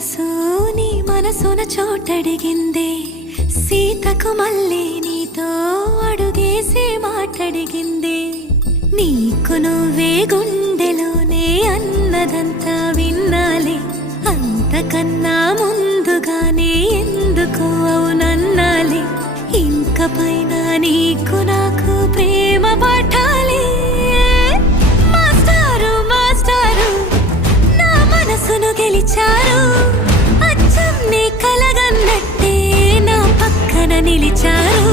మనసు నీ మనసున చోటడిగిందే సీతకు మళ్ళీ నీతో అడుగేసి మాటడిగిందే నీకు నువ్వే గుండెలోనే అన్నదంతా విన్నాలే అంతకన్నా ముందుగానే ఎందుకు అవునన్నాలే ఇంక పైన నీకు నాకు ప్రేమ పాఠాలే మాస్టారు మాస్టారు నా మనసును గెలిచారు అచ్చం నీ కలగన్నట్టే నా పక్కన నిలిచారు